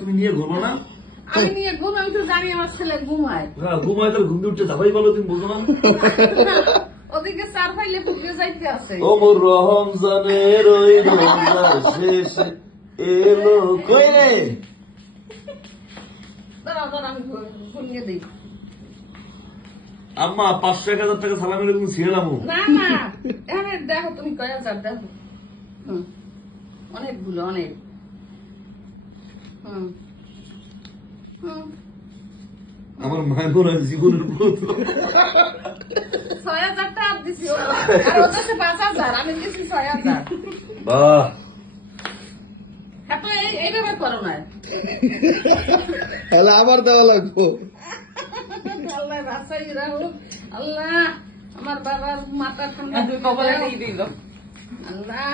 তুমি নিয়ে ঘুমো না? আমি নিয়ে ঘুম, আমি তো জানি আমার ছেলে ঘুমায়। ঘুমায় তাহলে ঘুম উঠতে যাবাই বলো, তুমি বুঝো না? ওদিকে চার ফাইলে পুকুরে যাইতে আছে। ও মোর রমজানের ওই রোজা শেষে এলো কই রে? দাঁড়াও দাঁড়াও, আমি ঘুমিয়ে দিই। আম্মা 500-1000 টাকা সালামি তুমি ছিলাম। না না, এখানে দেখো তুমি কয় হাজার দেখো। অনেকগুলো, অনেক। আমার মায়ের মনে হয় জীবনের প্রথম 6000 টাকা দিছি, আর ওদের 5000, আমি দিছি 6000। বাহ, হ্যাঁ তো এইভাবে করো না। তাহলে আবার দেওয়া লাগবো। আল্লাহ বাসাই রাখো, আল্লাহ আমার বাবার মাথা ঠান্ডা কবলে দিয়ে দিল আল্লাহ।